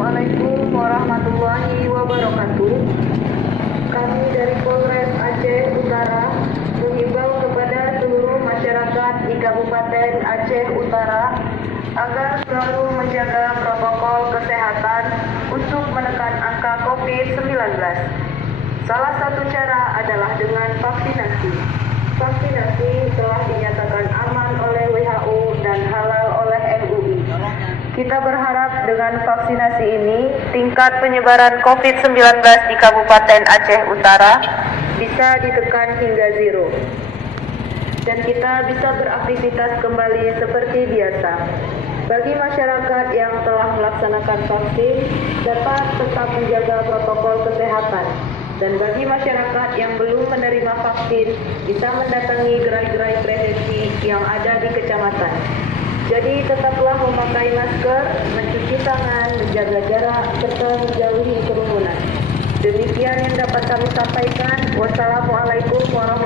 Assalamualaikum warahmatullahi wabarakatuh. Kami dari Polres Aceh Utara menghimbau kepada seluruh masyarakat di Kabupaten Aceh Utara agar selalu menjaga protokol kesehatan untuk menekan angka COVID-19. Salah satu cara adalah dengan vaksinasi. Vaksinasi telah dinyatakan aman oleh WHO dan halal oleh MUI. Kita berharap dengan vaksinasi ini, tingkat penyebaran COVID-19 di Kabupaten Aceh Utara bisa ditekan hingga zero. Dan kita bisa beraktivitas kembali seperti biasa. Bagi masyarakat yang telah melaksanakan vaksin, dapat tetap menjaga protokol kesehatan. Dan bagi masyarakat yang belum menerima vaksin, bisa mendatangi gerai-gerai prevensi yang ada di kecamatan. Jadi tetaplah memakai masker, mencuci tangan, menjaga jarak, serta menjauhi kerumunan. Demikian yang dapat kami sampaikan. Wassalamualaikum warahmatullahi wabarakatuh.